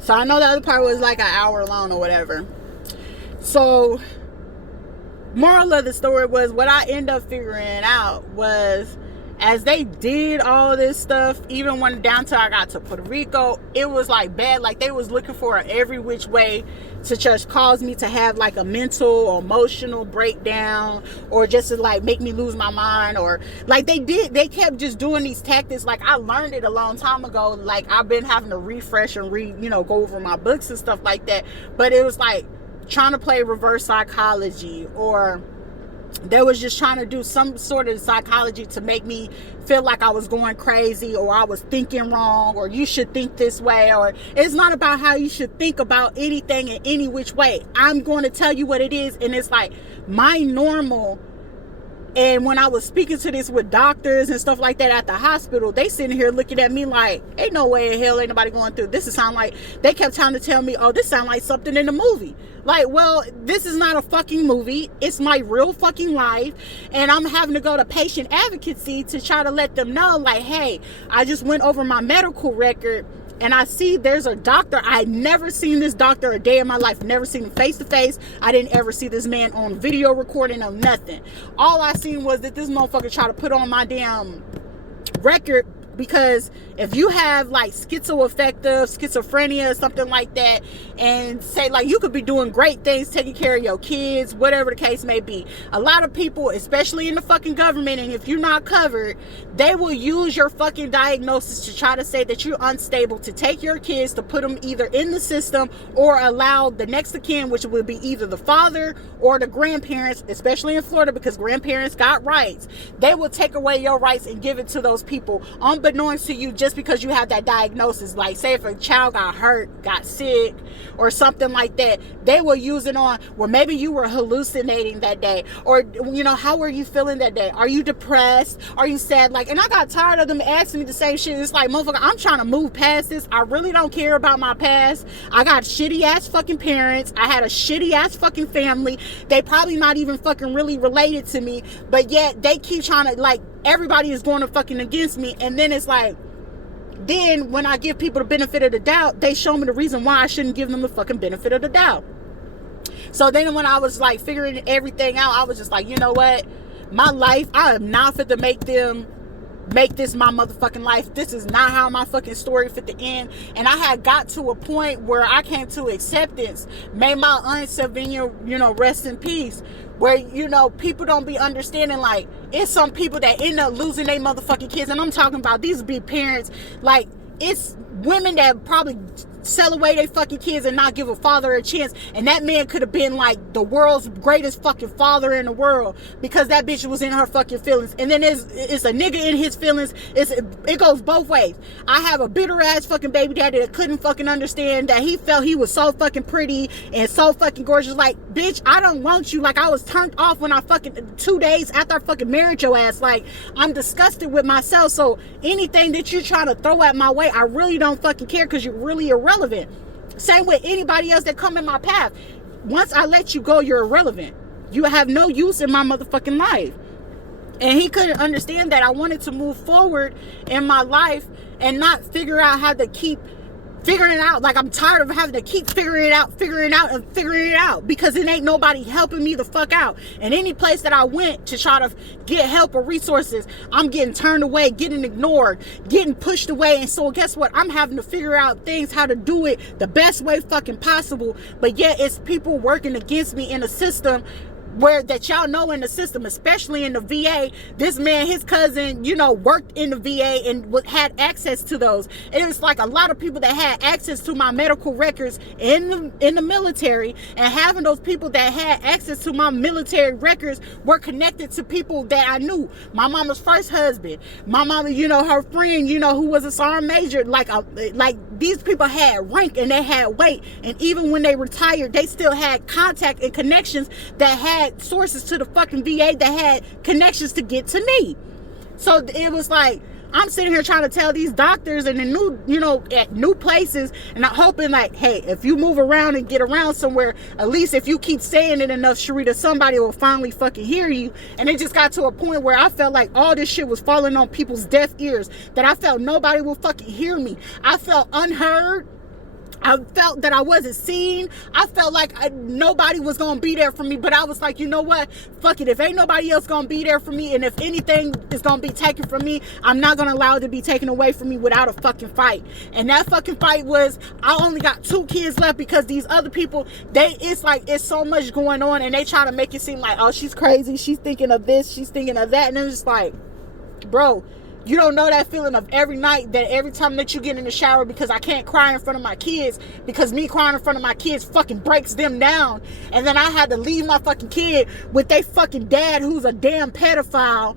So I know the other part was like an hour long or whatever. So moral of the story was, what I ended up figuring out was, as they did all this stuff, even when down till I got to Puerto Rico, it was like bad. Like they was looking for every which way to just cause me to have like a mental or emotional breakdown, or just to like make me lose my mind, or like they kept just doing these tactics. Like I learned it a long time ago. Like I've been having to refresh and go over my books and stuff like that. But it was like trying to play reverse psychology, or they was just trying to do some sort of psychology to make me feel like I was going crazy, or I was thinking wrong, or you should think this way. Or it's not about how you should think about anything in any which way. I'm going to tell you what it is, and it's like my normal. And when I was speaking to this with doctors and stuff like that at the hospital, they sitting here looking at me like, ain't no way in hell ain't nobody going through this. It sound like, they kept trying to tell me, oh, this sound like something in the movie. Like, well, this is not a fucking movie. It's my real fucking life. And I'm having to go to patient advocacy to try to let them know, like, hey, I just went over my medical record, and I see there's a doctor. I never seen this doctor a day in my life. Never seen him face to face. I didn't ever see this man on video recording or nothing. All I seen was that this motherfucker tried to put on my damn record, because if you have like schizoaffective, schizophrenia, something like that, and say like you could be doing great things, taking care of your kids, whatever the case may be, a lot of people, especially in the fucking government, and if you're not covered, they will use your fucking diagnosis to try to say that you're unstable, to take your kids, to put them either in the system or allow the next of kin, which would be either the father or the grandparents, especially in Florida, because grandparents got rights. They will take away your rights and give it to those people unbeknownst to you, just because you have that diagnosis. Like say if a child got hurt, got sick, or something like that, they will use it on, well, maybe you were hallucinating that day, or how were you feeling that day? Are you depressed? Are you sad? Like, and I got tired of them asking me the same shit. It's like, motherfucker, I'm trying to move past this. I really don't care about my past. I got shitty ass fucking parents. I had a shitty ass fucking family. They probably not even fucking really related to me, but yet they keep trying to, like, everybody is going to fucking against me. And then it's like, then when I give people the benefit of the doubt, they show me the reason why I shouldn't give them the fucking benefit of the doubt. So then when I was like figuring everything out, I was just like, you know what? My life, I am not fit to make this my motherfucking life. This is not how my fucking story fit to end. And I had got to a point where I came to acceptance. May my aunt Sylvania, rest in peace. Where, people don't be understanding, like, it's some people that end up losing their motherfucking kids. And I'm talking about these big parents. Like, it's women that probably sell away their fucking kids and not give a father a chance. And that man could have been like the world's greatest fucking father in the world, because that bitch was in her fucking feelings. And then it's a nigga in his feelings. It goes both ways. I have a bitter ass fucking baby daddy that couldn't fucking understand that he felt he was so fucking pretty and so fucking gorgeous. Like, bitch, I don't want you. Like, I was turned off when I fucking 2 days after I fucking married your ass. Like, I'm disgusted with myself. So anything that you're trying to throw at my way, I really don't fucking care, because you're really irrelevant. Same with anybody else that come in my path. Once I let you go, you're irrelevant. You have no use in my motherfucking life. And he couldn't understand that I wanted to move forward in my life and not figure out how to keep figuring it out. Like, I'm tired of having to keep figuring it out, because it ain't nobody helping me the fuck out. And any place that I went to try to get help or resources, I'm getting turned away, getting ignored, getting pushed away. And so guess what? I'm having to figure out things, how to do it the best way fucking possible. But yet it's people working against me in a system where that y'all know in the system, especially in the VA. This man, his cousin, worked in the VA and had access to those. It was like a lot of people that had access to my medical records in the military, and having those people that had access to my military records were connected to people that I knew. My mama's first husband, my mama, her friend, who was a sergeant major. Like these people had rank and they had weight, and even when they retired, they still had contact and connections that had sources to the fucking VA, that had connections to get to me. So it was like, I'm sitting here trying to tell these doctors and the new, at new places, and I'm hoping like, hey, if you move around and get around somewhere, at least if you keep saying it enough, Sharita, somebody will finally fucking hear you. And it just got to a point where I felt like all this shit was falling on people's deaf ears, that I felt nobody will fucking hear me. I felt unheard. I felt that I wasn't seen. I felt like nobody was going to be there for me. But I was like, you know what? Fuck it. If ain't nobody else going to be there for me, and if anything is going to be taken from me, I'm not going to allow it to be taken away from me without a fucking fight. And that fucking fight was, I only got 2 kids left because these other people, it's so much going on, and they try to make it seem like, oh, she's crazy. She's thinking of this. She's thinking of that. And it's just like, bro, you don't know that feeling of every night, that every time that you get in the shower, because I can't cry in front of my kids, because me crying in front of my kids fucking breaks them down. And then I had to leave my fucking kid with their fucking dad who's a damn pedophile.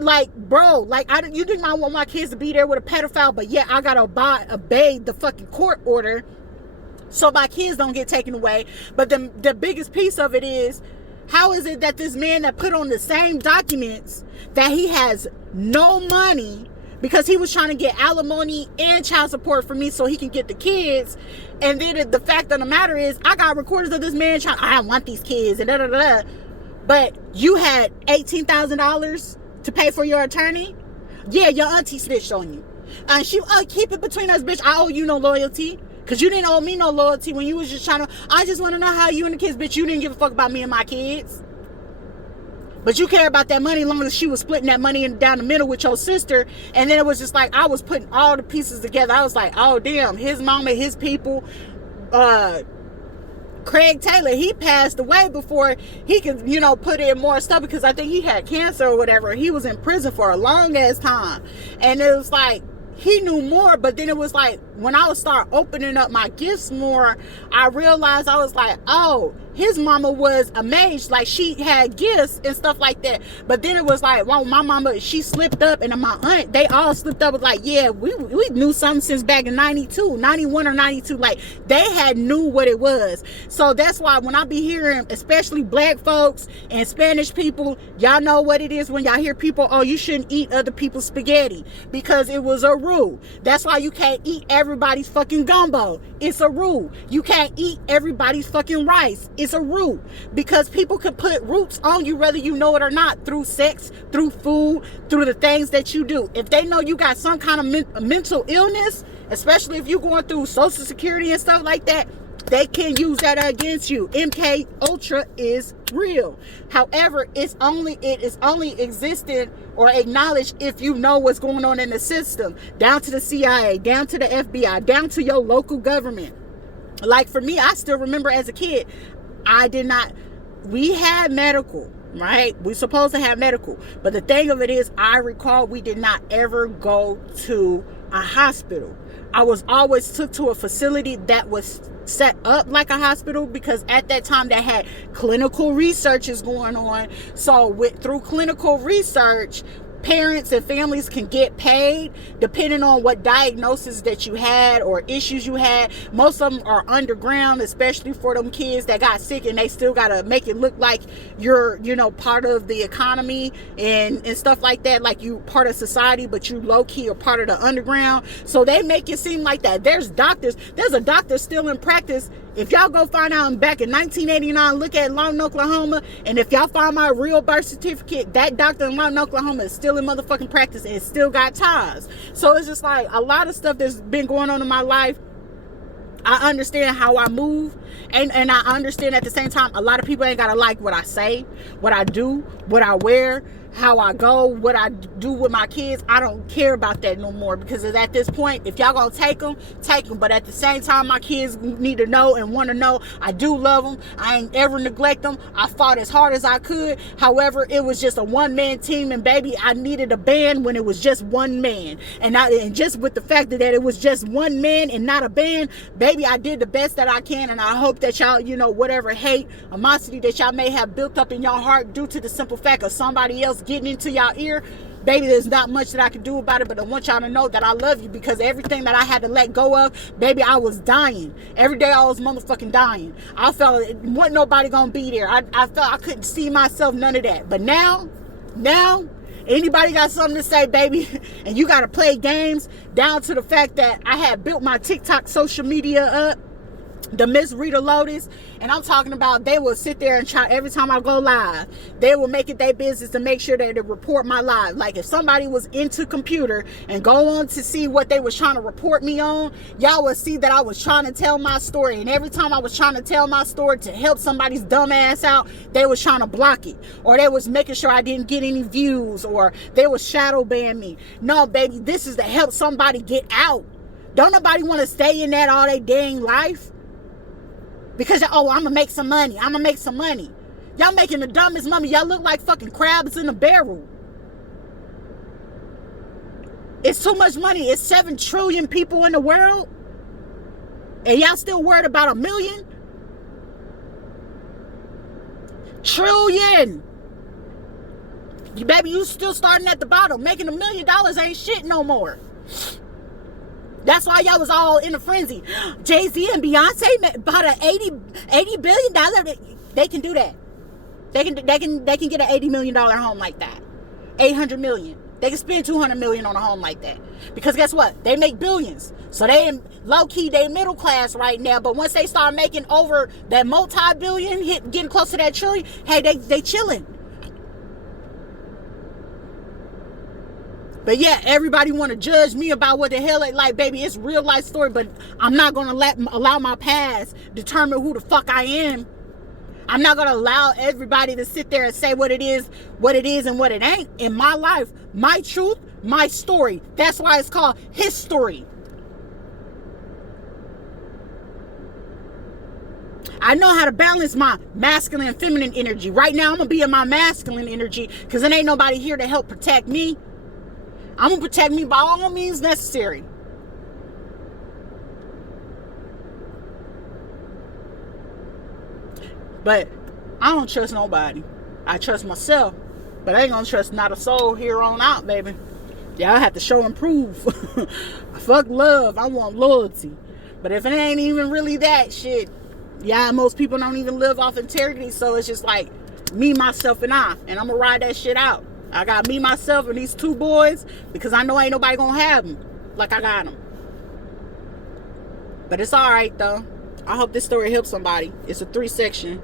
Like, bro, like, you did not want my kids to be there with a pedophile, but yeah, I gotta obey the fucking court order so my kids don't get taken away. But the biggest piece of it is, how is it that this man that put on the same documents that he has no money, because he was trying to get alimony and child support for me so he can get the kids, and then the fact of the matter is, I got recordings of this man trying, I want these kids, and da da da, but you had $18,000 to pay for your attorney? Yeah, your auntie snitched on you. And she, keep it between us, bitch. I owe you no loyalty. Because you didn't owe me no loyalty when you was just trying to, I just want to know how you and the kids, bitch. You didn't give a fuck about me and my kids. But you care about that money as long as she was splitting that money down the middle with your sister. And then it was just like, I was putting all the pieces together. I was like, oh, damn, his mama, his people, Craig Taylor, he passed away before he could, put in more stuff, because I think he had cancer or whatever. He was in prison for a long ass time. And it was like, he knew more. But then it was like, when I would start opening up my gifts more, I realized, I was like, oh, his mama was a mage, like she had gifts and stuff like that. But then it was like, well, my mama, she slipped up, and my aunt, they all slipped up. With like, yeah, we knew something since back in 91 or 92. Like, they had knew what it was. So that's why when I be hearing, especially black folks and Spanish people, y'all know what it is when y'all hear people, oh, you shouldn't eat other people's spaghetti, because it was a rule. That's why you can't eat everybody's fucking gumbo. It's a rule. You can't eat everybody's fucking rice. It's a rule, because people can put roots on you whether you know it or not, through sex, through food, through the things that you do. If they know you got some kind of mental illness, especially if you're going through Social Security and stuff like that, they can use that against you. MK Ultra is real. However, it is only existent or acknowledged if you know what's going on in the system, down to the CIA, down to the FBI, down to your local government. Like for me, I still remember as a kid, we had medical, right? We're supposed to have medical. But the thing of it is, I recall we did not ever go to a hospital. I was always took to a facility that was set up like a hospital, because at that time they had clinical researches going on. So through clinical research, parents and families can get paid depending on what diagnosis that you had or issues you had. Most of them are underground, especially for them kids that got sick, and they still gotta make it look like you're part of the economy and stuff like that, like you part of society, but you low-key are part of the underground. So they make it seem like that. There's a doctor still in practice. If y'all go find out back in 1989, look at Lawton, Oklahoma, and if y'all find my real birth certificate, that doctor in Lawton, Oklahoma is still in motherfucking practice and still got ties. So it's just like a lot of stuff that's been going on in my life. I understand how I move, and I understand at the same time, a lot of people ain't gotta like what I say, what I do, what I wear, how I go, what I do with my kids. I don't care about that no more, because at this point, if y'all gonna take them, but at the same time, my kids need to know and want to know I do love them. I ain't ever neglect them. I fought as hard as I could. However, it was just a one-man team, and baby, I needed a band when it was just one man, and just with the fact that it was just one man and not a band, baby, I did the best that I can. And I hope that y'all, whatever hate, animosity that y'all may have built up in your heart due to the simple fact of somebody else getting into y'all ear, baby, there's not much that I can do about it. But I want y'all to know that I love you, because everything that I had to let go of, baby, I was dying. Every day I was motherfucking dying. I felt wasn't nobody gonna be there. I felt I couldn't see myself, none of that. But now, anybody got something to say, baby, and you got to play games, down to the fact that I had built my TikTok social media up, the Miss Rita Lotus. And I'm talking about they will sit there and try every time I go live. They will make it their business to make sure that they report my live. Like if somebody was into computer and go on to see what they was trying to report me on, y'all would see that I was trying to tell my story. And every time I was trying to tell my story to help somebody's dumb ass out, they was trying to block it. Or they was making sure I didn't get any views. Or they was shadow ban me. No, baby, this is to help somebody get out. Don't nobody want to stay in that all their dang life. Because, oh, I'm going to make some money. I'm going to make some money. Y'all making the dumbest money. Y'all look like fucking crabs in a barrel. It's too much money. It's 7 trillion people in the world. And y'all still worried about 1 million? Trillion. Baby, you still starting at the bottom. Making $1 million ain't shit no more. That's why y'all was all in a frenzy. Jay-Z and Beyonce bought an $80 billion. They can do that. They can get an $80 million home like that. 800 million. They can spend 200 million on a home like that. Because guess what? They make billions. So they low-key, they middle class right now. But once they start making over that multi-billion, getting close to that trillion, hey, they chilling. But yeah, everybody want to judge me about what the hell they like, baby. It's real life story, but I'm not going to allow my past determine who the fuck I am. I'm not going to allow everybody to sit there and say what it is and what it ain't. In my life, my truth, my story. That's why it's called history. I know how to balance my masculine and feminine energy. Right now, I'm going to be in my masculine energy because there ain't nobody here to help protect me. I'm going to protect me by all means necessary. But I don't trust nobody. I trust myself. But I ain't going to trust not a soul here on out, baby. Y'all have to show and prove. Fuck love. I want loyalty. But if it ain't even really that shit, yeah, most people don't even live off integrity. So it's just like me, myself, and I. And I'm going to ride that shit out. I got me, myself, and these 2 boys because I know ain't nobody gonna have them like I got them. But it's all right though. I hope this story helps somebody. It's a 3-section.